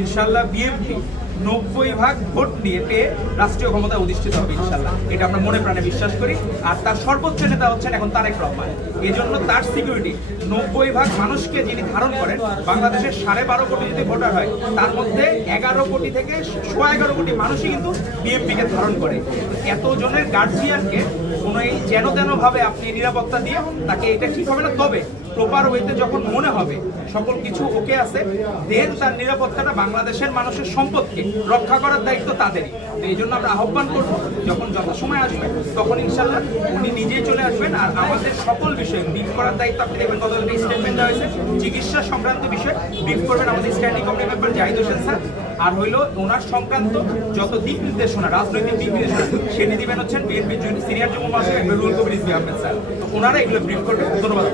ইনশাল্লাহ বিএনপি নব্বই ভাগ ভোট নিয়ে পেয়ে রাষ্ট্রীয় ক্ষমতায় অধিষ্ঠিত হবে ইনশাল্লাহ। এটা আমরা মনে প্রাণে বিশ্বাস করি। আর তার সর্বোচ্চ নেতা হচ্ছেন এখন তারেক রহমান। এই জন্য তার সিকিউরিটি নব্বই ভাগ মানুষকে যিনি ধারণ করেন, বাংলাদেশের সাড়ে বারো কোটি যদি ভোটার হয়, তার মধ্যে এগারো কোটি থেকে সোয়া এগারো কোটি মানুষই কিন্তু বিএনপিকে ধারণ করে। এত জনের গার্জিয়ানকে কোনো এই যেন তেন ভাবে আপনি নিরাপত্তা দিয়ে তাকে এটা ঠিক হবে না। তবে প্রপার ওয়েতে যখন মনে হবে সকল কিছু ওকে আছে দেন তার নিরাপত্তাটা বাংলাদেশের মানুষের সম্পদকে রক্ষা করার দায়িত্ব তাদেরই। এই জন্য আমরা আহ্বান করব, যখন যথাসময় আসবে, তখন ইনশাল্লাহ উনি নিজেই চলে আসবেন আর আমাদের সকল বিষয়ে ব্রিফ করার দায়িত্ব আপনি দেখবেন কত স্টেটমেন্ট দেওয়া হয়েছে। চিকিৎসা সংক্রান্ত বিষয় ব্রিফ করবেন আমাদের standing committee member Zahid Hossain sir. আর হইল ওনার সংক্রান্ত যত দিক নির্দেশনা, রাজনৈতিক দিক নির্দেশনা, সেটি দিবেন হচ্ছেন বিএনপির সিনিয়র যুব মহাসচিব রুল কবির ইসমি আহমেদ স্যার। ওনারা এগুলো ব্রিফ করবেন। ধন্যবাদ।